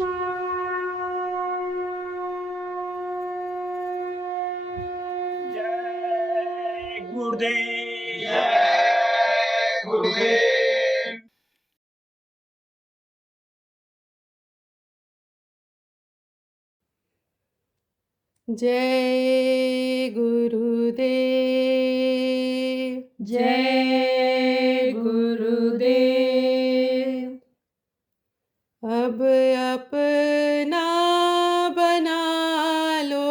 जय गुरुदेव। जय गुरुदेव। जय गुरुदेव। जय गुरुदेव। अब अपना बना लो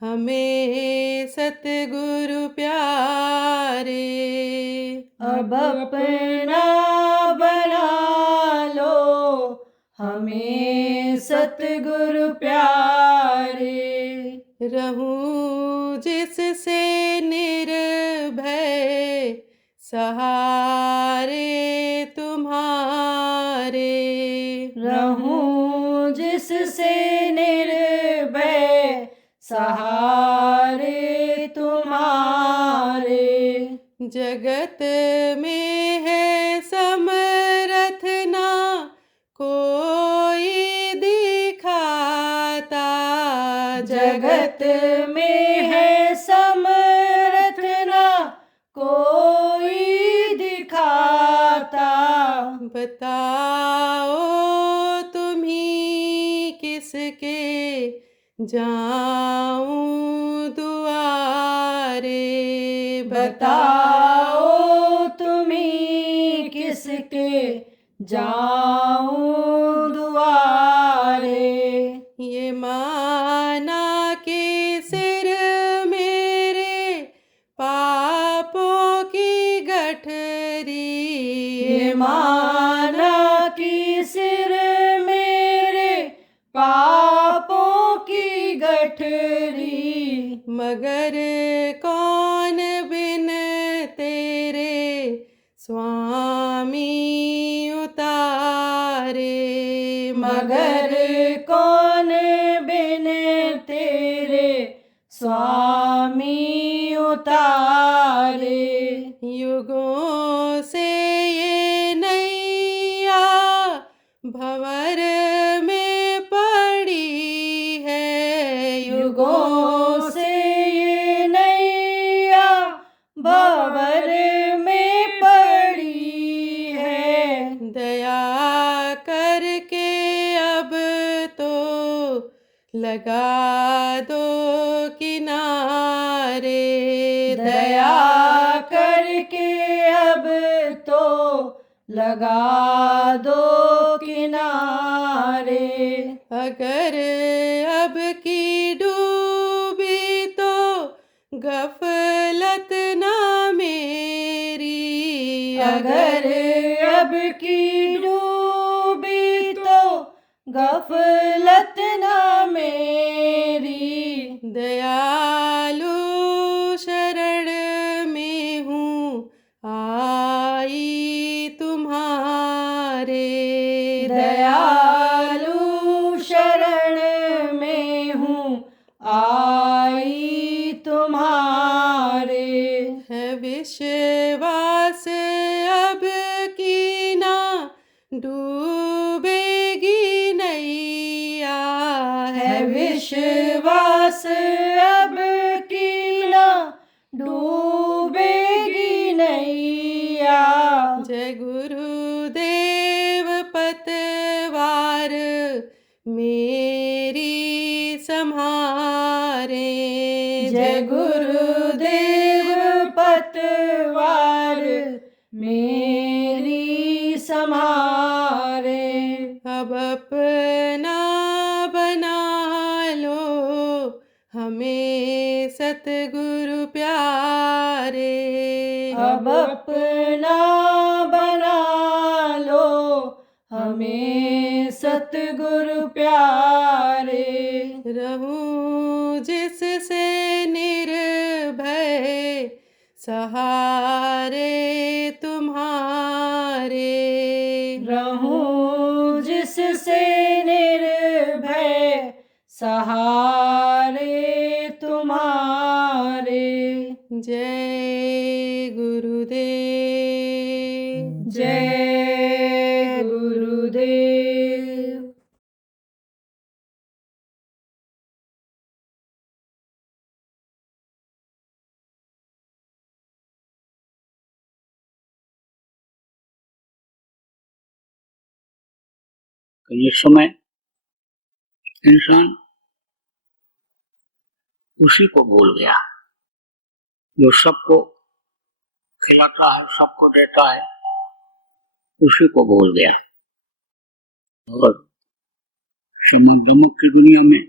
हमें सतगुरु प्यारे। अब अपना बना लो हमें सतगुरु प्यारे। रहूं जिससे निर्भय सहारे तुम्हारे। रहूं जिससे निर्भय सहारे तुम्हारे। जगत में है समरथ ना कोई दिखाता। जगत में है समरथ ना कोई दिखाता। बताओ तुम्ही किसके जाऊं दुआरे। बताओ तुम्ही किसके जाऊं दुआरे। ये माना के सिर मेरे पापों की गठरी। ये माना कि सिर मेरे पापों की गठरी। मगर कौन बिन तेरे स्वामी उतारे। मगर कौन बिन तेरे स्वामी उतारे। युगों से ये नैया भंवर में पड़ी है। युगों से ये नैया भंवर में पड़ी है। दया करके अब तो लगा दो किनारे। दया करके अब तो लगा दो किनारे। अगर अब की डूबी तो गफलत ना मेरी। अगर अब की डूबी तो गफलत ना मेरी। दयालु शरण में हूँ आई तुम्हारे। दयालु शरण में हूँ आई तुम्हारे। है विश्वास अब की ना डूबेगी नैया। है विश्वास अब की ना डूबेगी नैया। जय गुरुदेव पतवार मेरी संहारे। जय गुरुदेव पतवार मेरी संहारे। अब अपना बना लो हमें सतगुरु प्यारे। अब अपना बना लो हमें सतगुरु प्यारे। रहूं जिससे निर्भय सहारे तुम्हारे। रहूं जिससे निर्भय सहारे तुम्हारे। जय गुरुदेव। जय गुरुदेव। कि इस समय इंसान उसी को भूल गया जो सबको खिलाता है, सबको देता है, उसी को भूल गया और चमक दमक की दुनिया में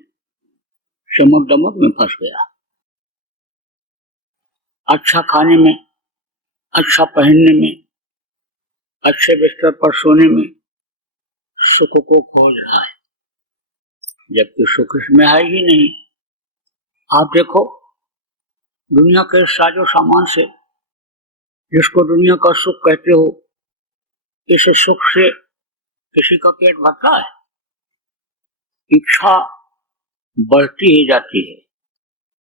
चमक दमक में फंस गया। अच्छा खाने में, अच्छा पहनने में, अच्छे बिस्तर पर सोने में सुख को खोज रहा है, जबकि सुख इसमें है ही नहीं। आप देखो दुनिया के साजो सामान से, जिसको दुनिया का सुख कहते हो, इस सुख से किसी का पेट भरता है? इच्छा बढ़ती ही जाती है,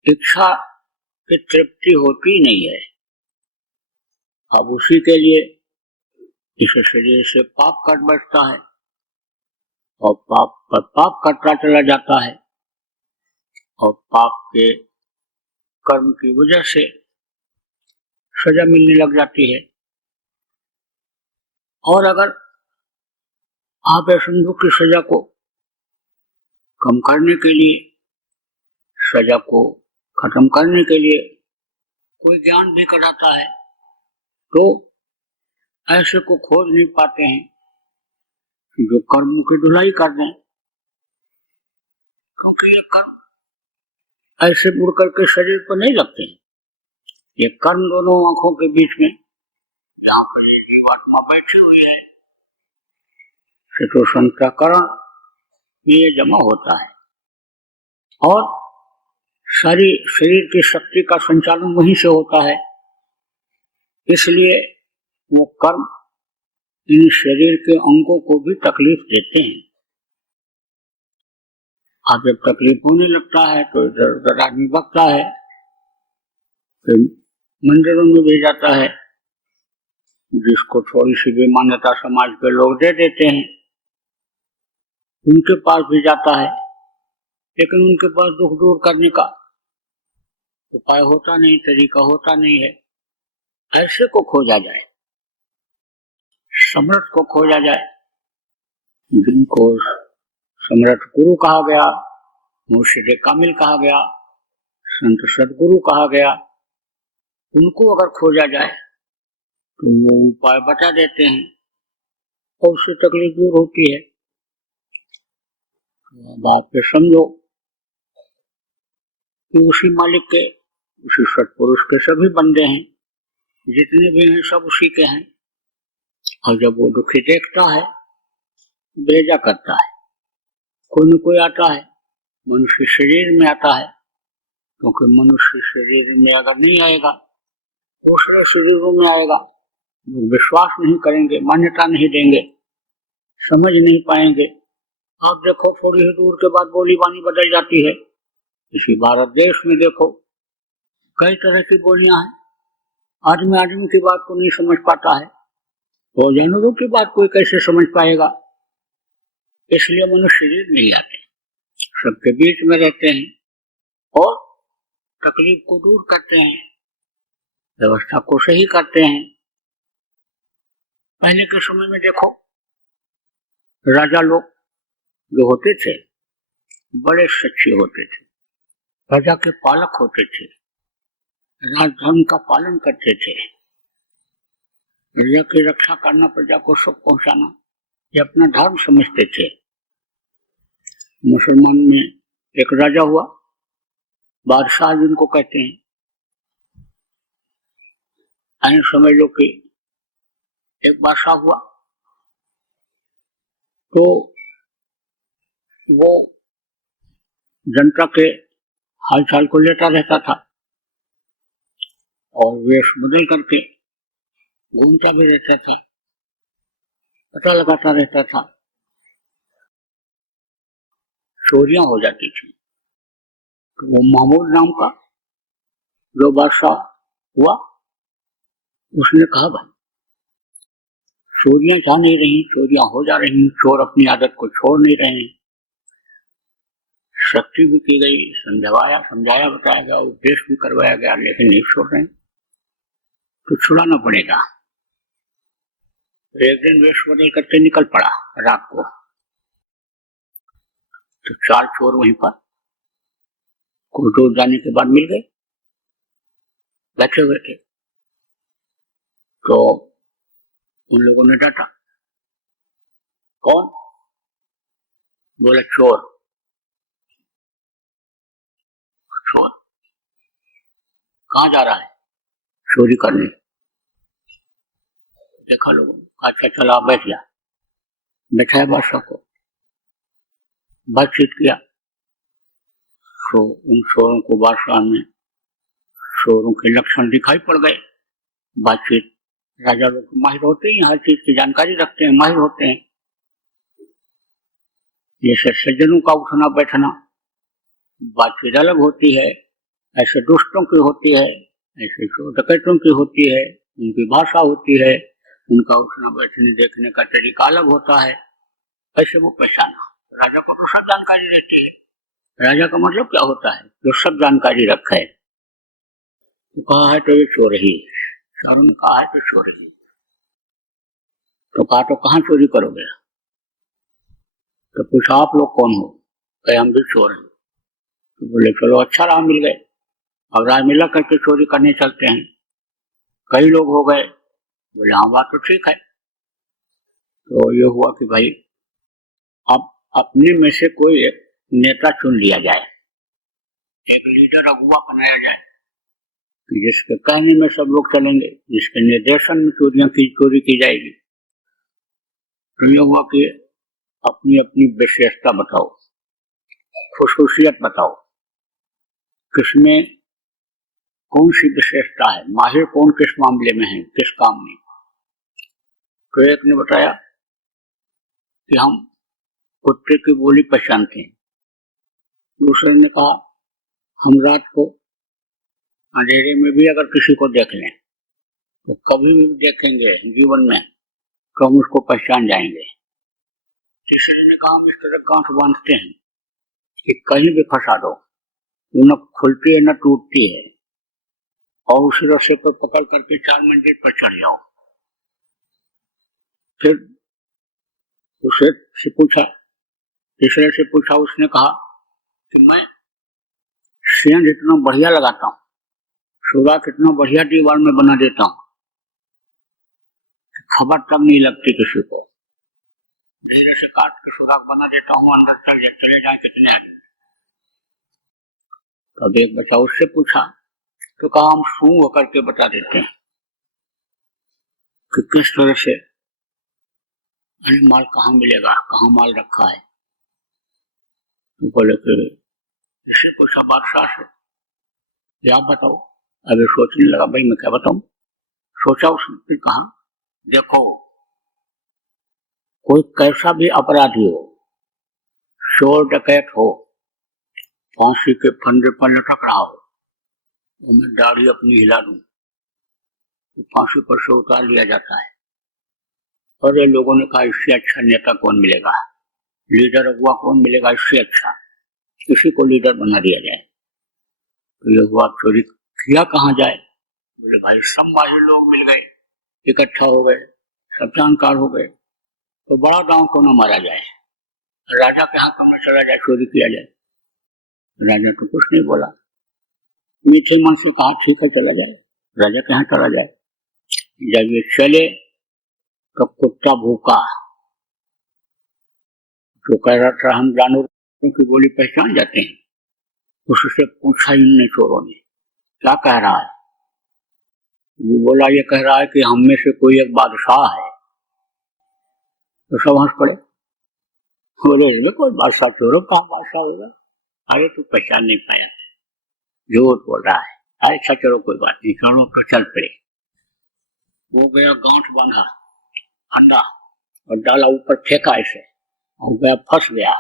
इच्छा की तृप्ति होती नहीं है। अब उसी के लिए इस शरीर से पाप कट बैठता है और पाप पर पाप कटता चला जाता है और पाप के कर्म की वजह से सजा मिलने लग जाती है। और अगर आप समझो कि सजा को कम करने के लिए, सजा को खत्म करने के लिए कोई ज्ञान भी कराता है तो ऐसे को खोज नहीं पाते हैं जो कर्मों की धुलाई कर दें, क्योंकि ये कर्म ऐसे मुड़ करके शरीर पर नहीं लगते हैं। ये कर्म दोनों आंखों के बीच में, यहाँ पर जीवात्मा बैठे हुए हैं, शीतोष्णकरण में ये जमा होता है और सारी शरीर की शक्ति का संचालन वहीं से होता है। इसलिए वो कर्म इन शरीर के अंगों को भी तकलीफ देते हैं। अब जब तकलीफ होने लगता है तो इधर उधर आदमी भगता है, फिर मंदिरों में भी जाता है, जिसको थोड़ी सी भी मान्यता समाज के लोग दे देते हैं उनके पास भी जाता है, लेकिन उनके पास दुख दूर करने का उपाय होता नहीं, तरीका होता नहीं है। ऐसे को खोजा जाए, समर्थ को खोजा जाए, जिनको समर्थ गुरु कहा गया, मुर्शिद कामिल कहा गया, संत सदगुरु कहा गया, उनको अगर खोजा जाए तो वो उपाय बता देते हैं और उससे तकलीफ दूर होती है। अब आप समझो कि उसी मालिक के, उसी सत्पुरुष के सभी बंदे हैं, जितने भी हैं सब उसी के हैं। और जब वो दुखी देखता है भेजा करता है, कोई न कोई आता है, मनुष्य शरीर में आता है, क्योंकि मनुष्य शरीर में अगर नहीं आएगा, दूसरे शरीरों में आएगा, लोग विश्वास नहीं करेंगे, मान्यता नहीं देंगे, समझ नहीं पाएंगे। आप देखो थोड़ी ही दूर के बाद बोली बानी बदल जाती है। इसी भारत देश में देखो कई तरह की बोलियां हैं, आदमी आदमी की बात को नहीं समझ पाता है, तो जानवरों की बात कोई कैसे समझ पाएगा। इसलिए मनुष्य शरीर नहीं आते, सबके बीच में रहते हैं और तकलीफ को दूर करते हैं, व्यवस्था को सही करते हैं। पहले के समय में देखो राजा लोग जो होते थे बड़े सच्चे होते थे, प्रजा के पालक होते थे, राजधर्म का पालन करते थे, प्रजा की रक्षा करना, प्रजा को सुख पहुंचाना, ये अपना धर्म समझते थे। मुसलमान में एक राजा हुआ, बादशाह जिनको कहते हैं, ऐसे समझ लो कि एक बादशाह हुआ तो वो जनता के हालचाल को लेता रहता था और वेश बदल करके घूमता भी रहता था, पता लगाता रहता था। चोरियां हो जाती थी तो वो महमूद नाम का जो बादशाह हुआ, उसने कहा भाई चोरियां जा नहीं रही, चोरियां हो जा रही, चोर अपनी आदत को छोड़ नहीं रहे हैं। सख्ती भी की गई, समझाया बताया गया, उपदेश भी करवाया गया, लेकिन नहीं छोड़ रहे, तो छुड़ाना पड़ेगा। एक दिन वेश बदल करके निकल पड़ा रात को तो 4 चोर वहीं पर कुछ दूर जाने के बाद मिल गए, बैठे हुए थे। तो उन लोगों ने डांटा, कौन? बोले चोर। चोर कहाँ जा रहा है? चोरी करने। देखा लोगों ने, अच्छा चला बैठ गया, बैठाया बादशाह को, बातचीत किया। तो उन चोरों को बादशाह में चोरों के लक्षण दिखाई पड़ गए। बातचीत, राजा लोग माहिर होते हैं, हर चीज की जानकारी रखते हैं, माहिर होते हैं। जैसे सज्जनों का उठना बैठना बातचीत अलग होती है, ऐसे दुष्टों की होती है, ऐसे डकैतों की होती है, उनकी भाषा होती है, उनका उठना बैठने देखने का तरीका अलग होता है। ऐसे वो पहचाना। राजा को तो सब जानकारी रहती है। राजा का मतलब क्या होता है? जो सब जानकारी रखा है। तो कहा है तो ये चोर ही, चारों ने कहा है तो चोर ही। तो कहा तो कहाँ चोरी करोगे? तो पूछा आप लोग कौन हो? कहे हम भी चोर हैं। तो बोले चलो अच्छा राह मिल गए, अब राह मिला करके चोरी करने चलते हैं। कई लोग हो गए। बोले हाँ बात तो ठीक है। तो ये हुआ कि भाई अब अपने में से कोई एक नेता चुन लिया जाए, एक लीडर अगुआ बनाया जाए, जिसके कहने में सब लोग चलेंगे, जिसके निर्देशन में चोरी की जाएगी। तो ये हुआ कि अपनी अपनी विशेषता बताओ, खुसूसियत बताओ, किसमें कौन सी विशेषता है, माहिर कौन किस मामले में है, किस काम में। तो एक ने बताया कि हम कुत्ते की बोली पहचानते हैं। दूसरे ने कहा हम रात को अंधेरे में भी अगर किसी को देख लें तो कभी भी देखेंगे जीवन में तो हम उसको पहचान जाएंगे। तीसरे ने कहा हम इस तरह गांठ बांधते हैं कि कहीं भी फंसा दो, न खुलती है न टूटती है, और उसी रस्से पर पकड़ करके 4 मंजिल पर चढ़ जाओ। फिर उसे से पूछा, तीसरे से पूछा, उसने कहा कि मैं सेंध इतना बढ़िया लगाता हूँ, सुराख इतना बढ़िया दीवार में बना देता हूँ, खबर तक नहीं लगती किसी को। धीरे से काट के सुराख बना देता हूँ, अंदर चले जाए कितने आदमी। तब एक बच्चा उससे पूछा तो कहा हम सूंघ करके बता देते हैं कि किस तरह से माल कहाँ मिलेगा, कहाँ माल रखा है। तो बोले कि इसे पूछा बादशाह से, या बताओ। अभी सोचने लगा भाई मैं क्या बताऊं। सोचा, उसने कहा देखो कोई कैसा भी अपराधी हो, चोर डकैत हो, फांसी के फंदे पर लटक रहा हो, तो मैं दाढ़ी अपनी हिला दूं तो फांसी पर से उतार लिया जाता है। और ये लोगों ने कहा इससे अच्छा नेता कौन मिलेगा, लीडर अगुआ कौन मिलेगा, इससे अच्छा किसी को लीडर बना दिया जाए। तो ये हुआ चोरी किया कहाँ जाए। बोले भाई सब माहिर लोग मिल गए, इकट्ठा हो गए, सब जानकार हो गए, तो बड़ा गांव क्यों न मारा जाए, राजा के यहाँ क्यों न चला जाए, चोरी किया जाए। राजा तो कुछ नहीं बोला, मीठे मन से कहा ठीक है चला जाए, राजा के यहाँ चला जाए। जब ये चले तो कुत्ता भूखा, तो कह रहा था हम जानवरों की बोली पहचान जाते हैं। उससे पूछा इनने चोरों ने क्या कह रहा है। वो बोला ये कह रहा है कि हम में से कोई एक बादशाह है। तो सब हंस पड़े, बोले इसमें कोई बादशाह चोरों कहाँ बादशाह होगा, अरे तू पहचान नहीं पाया, झूठ बोल रहा है। अरे अच्छा चलो कोई बात नहीं, चलो तो चल पड़े। वो गया गांठ बांधा फंदा और डाला ऊपर फेंका ऐसे, और गया फंस गया,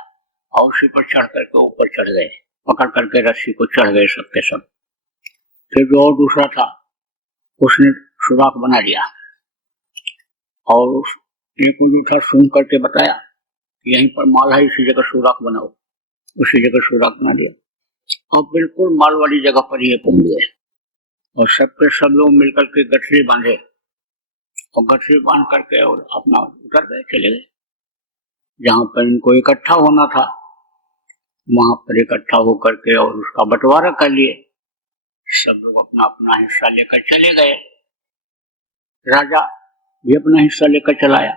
और उसी पर चढ़ करके ऊपर चढ़ गए, पकड़ करके रस्सी को चढ़ गए सब के सब। फिर जो और दूसरा था उसने सुराख बना लिया, और उस एक जो था सूंघ करके बताया कि यहीं पर माल है, इसी जगह सुराख बनाओ, उसी जगह सुराख बना दिया, और बिल्कुल माल वाली जगह पर ये पहुंच गए। और सबके सब लोग मिलकर के गठरी बांधे, और गठरी बांध करके और अपना उतर गए, चले गए जहां पर इनको इकट्ठा होना था। वहां पर इकट्ठा होकर के और उसका बंटवारा कर लिए। सब लोग अपना अपना हिस्सा लेकर चले गए। राजा भी अपना हिस्सा लेकर चलाया।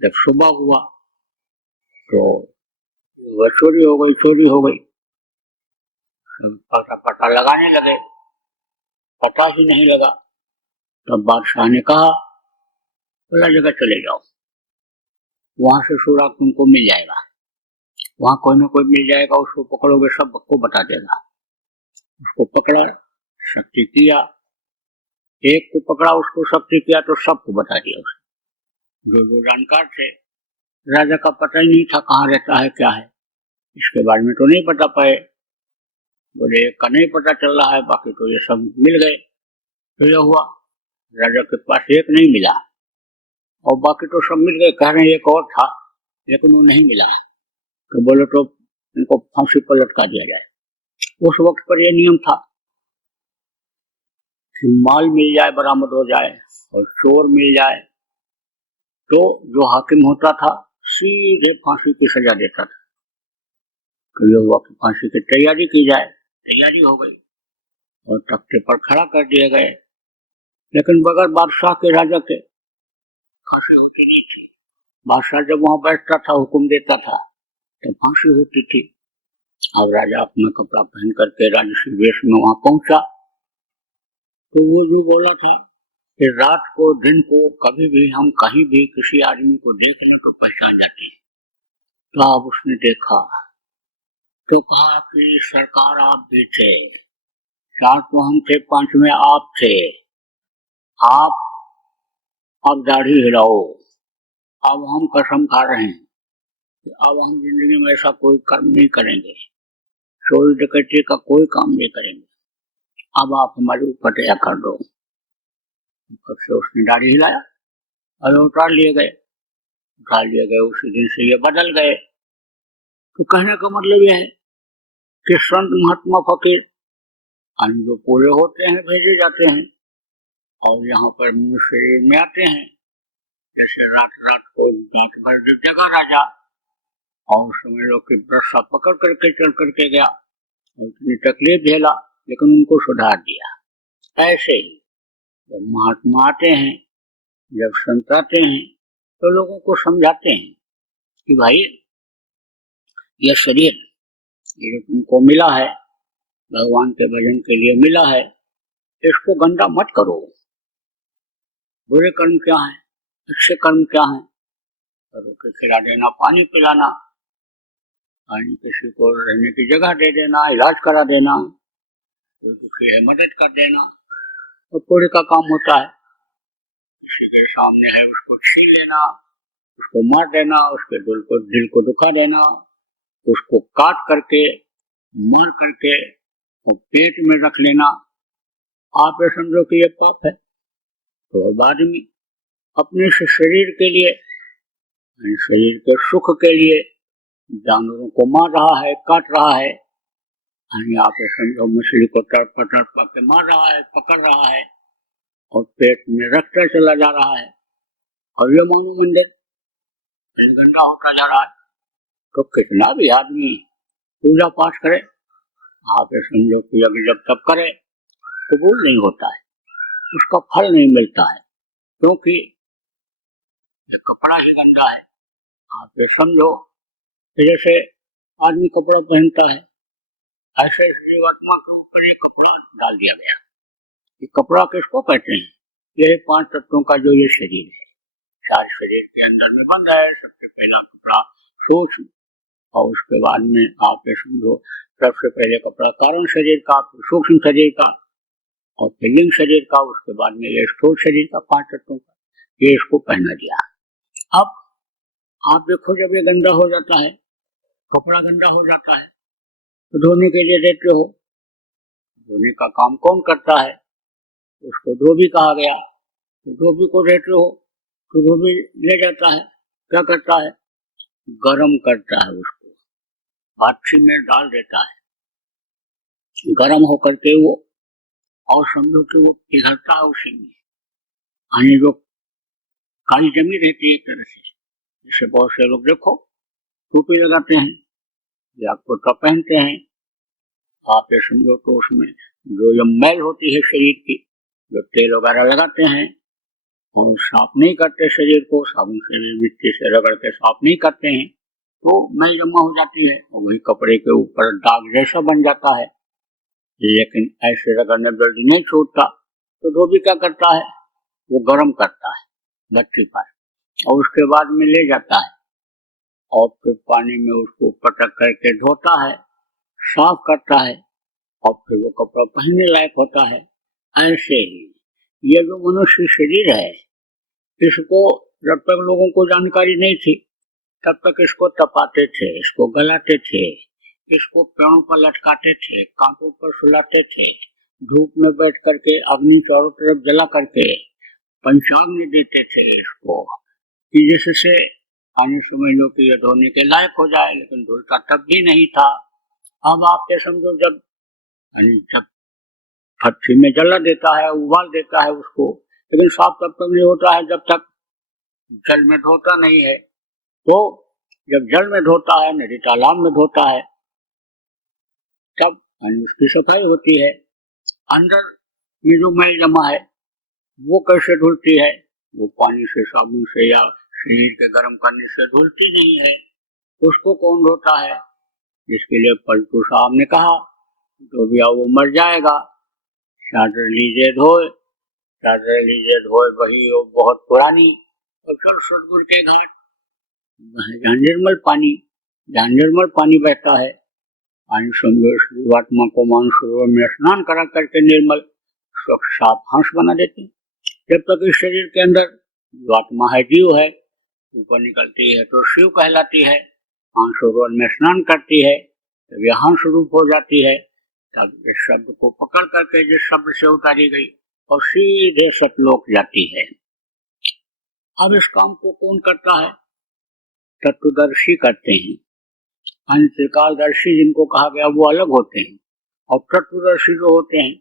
जब सुबह हुआ तो वह चोरी हो गई। पता लगाने लगे, पता ही नहीं लगा। तब बादशाह ने कहा अगला जगह चले जाओ, वहां से सुराग तुमको मिल जाएगा, वहां कोई ना कोई मिल जाएगा, उसको पकड़ोगे सबको बता देगा। उसको पकड़ा, शक्ति किया, एक को पकड़ा, उसको शक्ति किया तो सबको बता दिया उसने। जो जानकार थे, राजा का पता ही नहीं था कहाँ रहता है क्या है, इसके बारे में तो नहीं बता पाए। बोले एक का नहीं पता चल रहा है, बाकी तो ये सब मिल गए। तो यह हुआ, राजा के पास एक नहीं मिला और बाकी तो सब मिल गए। कह रहे एक और था लेकिन वो नहीं मिला, तो बोले तो इनको फांसी पर लटका दिया जाए। उस वक्त पर यह नियम था कि माल मिल जाए, बरामद हो जाए और चोर मिल जाए तो जो हाकिम होता था सीधे फांसी की सजा देता था। तो यह हुआ कि फांसी की तैयारी की जाए, तैयारी हो गई और तख्ते पर खड़ा कर दिए गए। लेकिन बगैर बादशाह के, राजा के फांसी होती नहीं थी। बादशाह जब वहां बैठता था, हुक्म देता था तो फांसी होती थी। अब राजा अपना कपड़ा पहन करके राजसी वेश में वहां पहुंचा तो वो जो बोला था कि रात को दिन को कभी भी हम कहीं भी किसी आदमी को देख लें तो पहचान जाते हैं। तो अब उसने देखा तो कहा कि सरकार आप भी थे, चार तो हम थे, पांचवें आप थे, आप अब दाढ़ी हिलाओ। अब हम कसम खा रहे हैं कि अब हम जिंदगी में ऐसा कोई कर्म नहीं करेंगे, चोरी डकैती का कोई काम नहीं करेंगे, अब आप हमारे ऊपर दया कर दो। तब से उसने दाढ़ी हिलाया और उतार लिए गए। उसी दिन से ये बदल गए। तो कहने का मतलब यह है कि संत महात्मा फकीर जो पूरे होते हैं भेजे जाते हैं और यहाँ पर शरीर में आते हैं। जैसे रात को रात भर जब जगा राजा और समझ लो कि बरसा पकड़ करके चल करके गया और इतनी तकलीफ झेला, लेकिन उनको सुधार दिया। ऐसे ही जब महात्मा आते हैं, जब संत आते हैं तो लोगों को समझाते हैं कि भाई यह शरीर ये जो तुमको मिला है, भगवान के भजन के लिए मिला है, इसको गंदा मत करो। बुरे कर्म क्या है, अच्छे कर्म क्या है? करो के खिला देना, पानी पिलाना, पानी किसी को रहने की जगह दे देना, इलाज करा देना, कोई दुखी है मदद कर देना, तो पुण्य का काम होता है। किसी के सामने है उसको छीन लेना, उसको मार देना, उसके दिल को दुखा देना, उसको काट करके मार करके और पेट में रख लेना, आप ये समझो कि ये पाप है। तो अब आदमी अपने से शरीर के लिए, शरीर के सुख के लिए जानवरों को मार रहा है, काट रहा है। आप ये समझो मछली को तड़पा के मार रहा है, पकड़ रहा है और पेट में रखता चला जा रहा है। और ये मानो मंदिर गंदा होता जा रहा है। तो कितना भी आदमी पूजा पाठ करे, आप ये समझो कि अगर जब तक करे कबूल नहीं होता है, उसका फल नहीं मिलता है, क्योंकि कपड़ा ही गंदा है। आप ये समझो जैसे आदमी कपड़ा पहनता है, ऐसे जीवात्मा के ऊपर एक कपड़ा डाल दिया गया। ये कपड़ा किसको कहते हैं? यह 5 तत्वों का जो ये शरीर है, 4 शरीर के अंदर में बंद है। सबसे पहला कपड़ा सूक्ष्म, और उसके बाद में आप ये समझो सबसे पहले कपड़ा कारण शरीर का, सूक्ष्म शरीर का, और फिर लिंग शरीर का, उसके बाद में ये स्थूल शरीर का, 5 तत्वों का, ये इसको पहना दिया। अब आप देखो जब ये गंदा हो जाता है, कपड़ा गंदा हो जाता है, तो धोने के लिए देते हो। धोने का काम कौन करता है? उसको धोबी कहा गया। तो धोबी को देते हो तो धोबी ले जाता है, क्या करता है? गरम करता है, उसको बाछी में डाल देता है, गरम होकर के वो, और समझो कि वो पिघलता है उसी में। यानी जो काली जमी रहती है एक तरह से, जैसे बहुत से लोग देखो टोपी लगाते हैं, या कुर्ता पहनते हैं, आप ये समझो तो उसमें जो ये मैल होती है शरीर की, जो तेल वगैरह लगाते हैं और साफ नहीं करते शरीर को, साबुन से मिट्टी से रगड़ के साफ नहीं करते हैं, तो मैल जमा हो जाती है और वही कपड़े के ऊपर दाग जैसा बन जाता है। लेकिन ऐसे रगड़ने जल्दी नहीं छूटता, तो धोबी क्या करता है, वो गर्म करता है भट्टी पर और उसके बाद में ले जाता है और फिर पानी में उसको पटक करके धोता है, साफ करता है और फिर वो कपड़ा पहनने लायक होता है। ऐसे ही ये जो मनुष्य शरीर है, इसको जब तक लोगों को जानकारी नहीं थी तब तक इसको तपाते थे, इसको गलाते थे, इसको पेड़ों पर लटकाते थे, कांटों पर सुलाते थे, धूप में बैठ करके अग्नि चारों तरफ जला करके पंचाग्नि देते थे इसको, कि जिससे पानी समझ लो कि ये धोने के लायक हो जाए। लेकिन धुलता तब भी नहीं था। अब आप ये समझो, जब भट्टी में जला देता है, उबाल देता है उसको, लेकिन साफ तब तक नहीं होता है जब तक जल में धोता नहीं है। तो जब जल में धोता है, नदी तालाब में धोता है, तब उसकी सफाई होती है। अंदर ये जो मैल जमा है वो कैसे धुलती है, वो पानी से, साबुन से या शरीर के गर्म करने से धुलती नहीं है। उसको कौन धोता है, जिसके लिए पलटू साहब ने कहा तो भी वो मर जाएगा, चादर लीजिए धोए, चादर लीजिए धोए वही वो बहुत पुरानी, और चल सतगुरु के घाट, जहाँ निर्मल पानी बहता है। पानी समझो जीवात्मा को मानसरोवर में स्नान करा करके निर्मल स्वच्छ साफ हंस बना देते। जब तक इस शरीर के अंदर जीवात्मा है, जीव है, ऊपर निकलती है तो शिव कहलाती है, मानसरोवर में स्नान करती है तब यह हंस रूप हो जाती है। तब इस शब्द को पकड़ करके जिस शब्द से उतारी गई और सीधे सतलोक जाती है। अब इस काम को कौन करता है, तत्वदर्शी करते हैं। अंतकालदर्शी जिनको कहा गया वो अलग होते हैं, और तत्वदर्शी जो होते हैं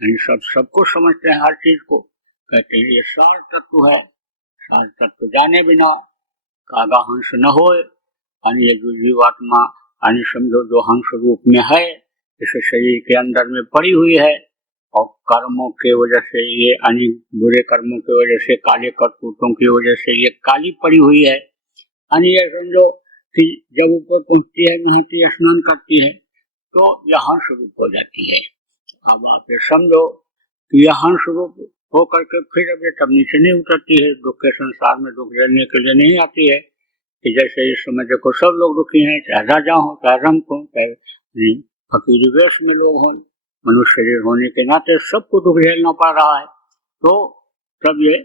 सब कुछ समझते हैं, हर चीज को कहते हैं ये सार तत्व है, सार तत्व जाने बिना कागा हंस न होए। ये जो जीवात्मा समझो जो हंस रूप में है, इस शरीर के अंदर में पड़ी हुई है, और कर्मों के वजह से ये बुरे कर्मों की वजह से, काले करतूतों की वजह से ये काली पड़ी हुई है। ये समझो कि जब ऊपर पहुंचती है, नहाती है, स्नान करती है, तो यह हंस रूप हो जाती है। अब आप ये समझो कि यह हंस रूप हो करके फिर अब ये तब नीचे नहीं उतरती है, दुख के संसार में दुख झेलने के लिए नहीं आती है। कि जैसे इस समय देखो सब लोग दुखी हैं, चाहे राजा हो, चाहे रंग हो, चाहे फकीरी वेश में लोग हों, मनुष्य शरीर होने के नाते सबको दुख झेलना पड़ रहा है। तो तब ये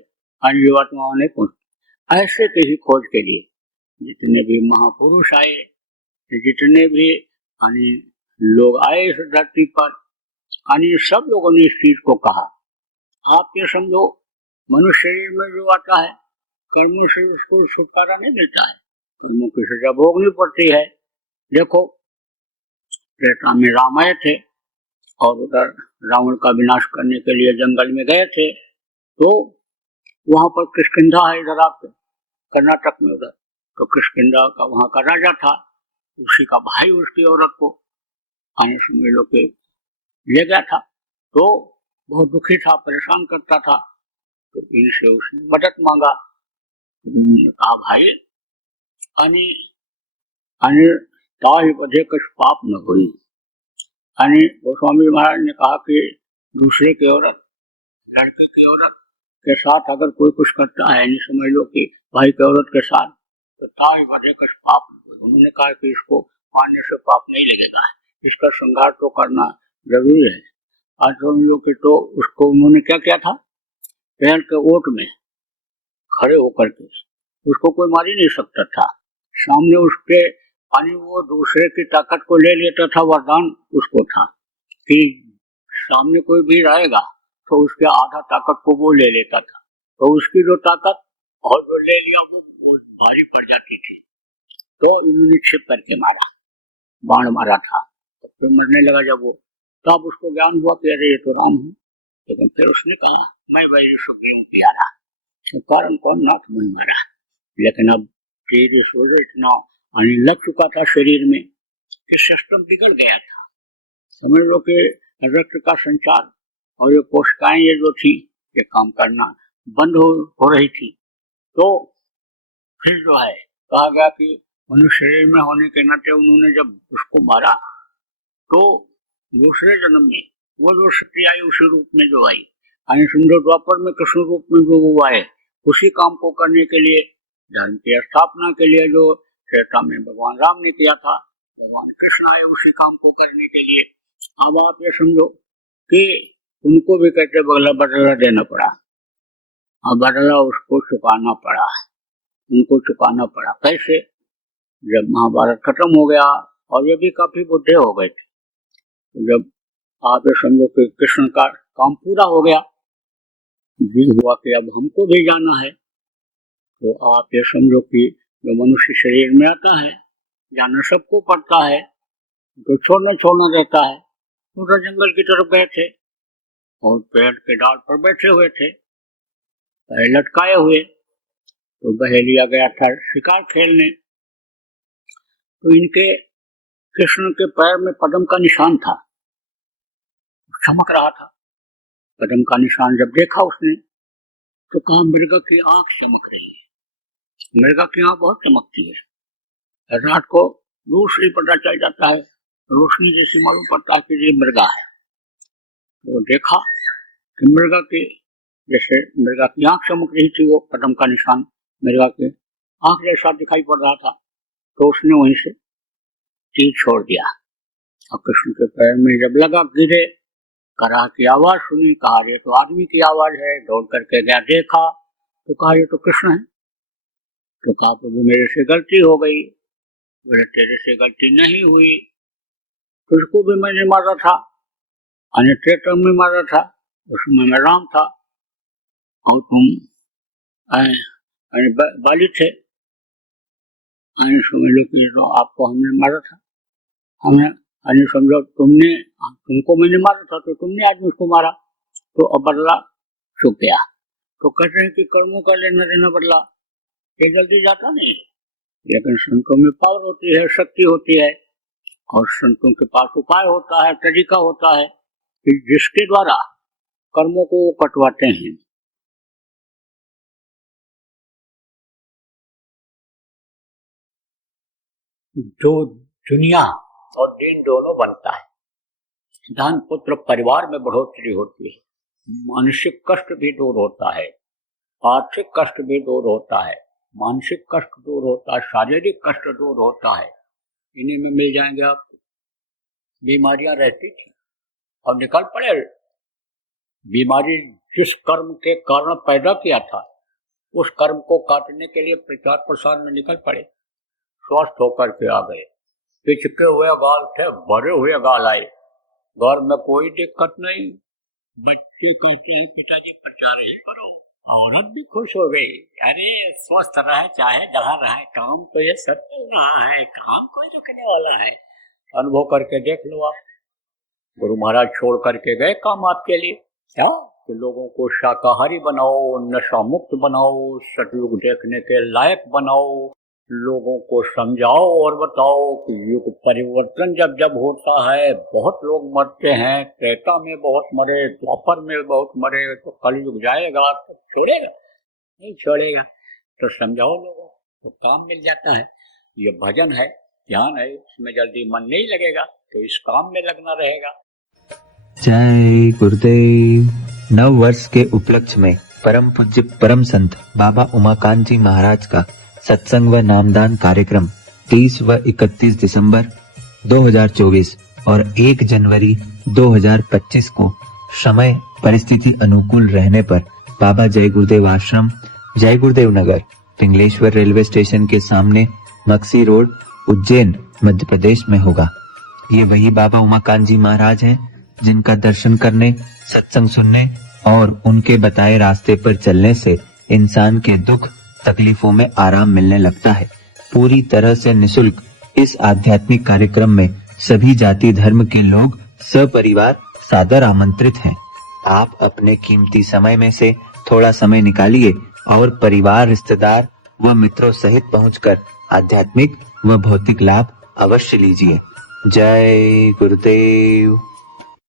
जीवात्माओं ने ऐसे के ही खोज के लिए जितने भी महापुरुष आए, जितने भी लोग आए इस धरती पर, सब लोगों ने इस चीज को कहा। आप ये समझो, मनुष्य शरीर में जो आता है, कर्मों से उसको छुटकारा नहीं मिलता है, कर्मों की सजा भोगनी पड़ती है। देखो त्रेता में राम आए थे और उधर रावण का विनाश करने के लिए जंगल में गए थे, तो वहां पर किष्किंधा है, इधर आपके कर्नाटक में, उधर तो किष्किंधा का वहां का राजा था, उसी का भाई उसकी औरत को समझ लो के ले गया था। तो बहुत दुखी था, परेशान करता था, तो इनसे उसने मदद मांगा। कहा भाई ताहि बधे कुछ पाप न हुई। गोस्वामी महाराज ने कहा कि दूसरे की औरत, लड़के की औरत के साथ अगर कोई कुछ करता है, नहीं समझ लो कि भाई की औरत के साथ, तो ताहि बधे कुछ पाप न हुई। उन्होंने कहा कि इसको मारने से पाप नहीं लगेगा, इसका श्रृंगार तो करना जरूरी है। आज हम लोग के तो उसको उन्होंने क्या किया था, पेड़ के ओट में खड़े होकर के, उसको कोई मार ही नहीं सकता था, सामने उसके वो दूसरे की ताकत को ले लेता था। वरदान उसको था कि सामने कोई भी रहेगा तो उसके आधा ताकत को वो ले लेता था, तो उसकी जो ताकत और जो ले लिया वो भारी पड़ जाती थी। तो इन्होंने छिप करके मारा, बाण मारा था, तो फिर मरने लगा जब वो, तब उसको ज्ञान हुआ कि अरे ये तो राम है। लेकिन फिर उसने कहा मैं वही सुग्रीव प्यारा, तो कारण कौन, नाथ मैं मरा। लेकिन अब तेज सोच इतना लग चुका था शरीर में कि सिस्टम बिगड़ गया था। समझ लो कि रक्त का संचार और ये कोशिकाएं ये जो थी ये काम करना बंद हो रही थी। तो फिर जो है कहा गया कि मनुष्य शरीर में होने के नाते उन्होंने जब उसको मारा तो दूसरे जन्म में वो जो शक्ति आई उसी रूप में जो आई, यानी समझो द्वापर में कृष्ण रूप में जो वो आए उसी काम को करने के लिए, धर्म की स्थापना के लिए जो त्रेता में भगवान राम ने किया था, भगवान कृष्ण आए उसी काम को करने के लिए। अब आप ये समझो कि उनको भी कहते बदला देना पड़ा, अब बदला उसको चुकाना पड़ा, उनको चुकाना पड़ा। कैसे? जब महाभारत खत्म हो गया और ये भी काफी बुढ़े हो गए थे, तो जब आप ये समझो कि कृष्ण का काम पूरा हो गया, जी हुआ कि अब हमको भी जाना है, तो आप ये समझो कि जो मनुष्य शरीर में आता है जाना सबको पड़ता है, जो छोड़ना रहता है। पूरा जंगल की तरफ गए थे और पेड़ के डाल पर बैठे हुए थे, पैर लटकाए हुए, तो बह लिया गया था शिकार खेलने। तो इनके कृष्ण के पैर में पद्म का निशान था, चमक रहा था। पद्म का निशान जब देखा उसने तो कहा मृग की आंख चमक रही है, मृग की आंख बहुत चमकती है, रात को दूर से पता चल जाता है, रोशनी जैसी मालूम पड़ता है कि ये मृगा है। तो देखा कि मृगा की जैसे मृगा की आंख चमक रही थी, वो पद्म का निशान मृगा के आंख जैसा दिखाई पड़ रहा था, तो उसने वहीं से तीर छोड़ दिया और कृष्ण के पैर में जब लगा गिरे, कराह की आवाज सुनी, कहा ये तो आदमी की आवाज है। दौड़ करके गया, देखा तो कहा ये तो कृष्ण है। तो कहा प्रभु मेरे से गलती हो गई। बोले तेरे से गलती नहीं हुई, तुझको भी मैंने मारा था, त्रेता में मारा था, उसमें मैं राम था और तुम बाली थे, समझ लो कि तो आपको हमने मारा था, हमने समझो तुमको मैंने मारा था तो तुमने आज मुझको मारा, तो अब बदला चुक गया। तो कहते हैं कि कर्मों का लेना देना बदला ये जल्दी जाता नहीं, लेकिन संतों में पावर होती है, शक्ति होती है, और संतों के पास उपाय होता है, तरीका होता है कि जिसके द्वारा कर्मों को कटवाते हैं। जो दुनिया और दीन दोनों बनता है, धन पुत्र परिवार में बढ़ोतरी होती है, मानसिक कष्ट भी दूर होता है, आर्थिक कष्ट भी दूर होता है, मानसिक कष्ट दूर होता है, शारीरिक कष्ट दूर होता है। इन्हीं में मिल जाएंगे आपको। बीमारियां रहती थी और निकल पड़े, बीमारी जिस कर्म के कारण पैदा किया था उस कर्म को काटने के लिए प्रचार प्रसार में निकल पड़े, स्वस्थ होकर के आ गए। पिचके हुए गाल थे, भरे हुए गाल आए, घर में कोई दिक्कत नहीं। बच्चे कहते हैं पिताजी प्रचार ही करो, औरत भी खुश हो गई, अरे स्वस्थ रहे चाहे जहाँ रहे, काम तो ये सब चल रहा है, काम कोई रुकने वाला है। अनुभव करके देख लो आप। गुरु महाराज छोड़ करके गए काम आपके लिए, क्या कि लोगों को शाकाहारी बनाओ, नशा मुक्त बनाओ, सतयुग देखने के लायक बनाओ, लोगों को समझाओ और बताओ कि युग परिवर्तन जब जब होता है बहुत लोग मरते हैं, त्रेता में बहुत मरे, द्वापर में बहुत मरे, तो कलयुग जाएगा तो छोड़ेगा नहीं छोड़ेगा, तो समझाओ लोगों को, काम मिल जाता है। ये भजन है, ध्यान है, इसमें जल्दी मन नहीं लगेगा तो इस काम में लगना रहेगा। जय गुरुदेव। नव वर्ष के उपलक्ष्य में परम पूज्य परम संत बाबा उमाकांत जी महाराज का सत्संग व नामदान कार्यक्रम 30 व 31 दिसंबर 2024 और 1 जनवरी 2025 को समय परिस्थिति अनुकूल रहने पर बाबा जय गुरुदेव आश्रम, जय गुरुदेव नगर, पिंगलेश्वर रेलवे स्टेशन के सामने, मक्सी रोड, उज्जैन, मध्य प्रदेश में होगा। ये वही बाबा उमाकांत जी महाराज हैं जिनका दर्शन करने, सत्संग सुनने और उनके बताए रास्ते पर चलने से इंसान के दुख तकलीफों में आराम मिलने लगता है। पूरी तरह से निशुल्क इस आध्यात्मिक कार्यक्रम में सभी जाति धर्म के लोग सपरिवार सादर आमंत्रित हैं। आप अपने कीमती समय में से थोड़ा समय निकालिए और परिवार, रिश्तेदार व मित्रों सहित पहुंचकर आध्यात्मिक व भौतिक लाभ अवश्य लीजिए। जय गुरुदेव।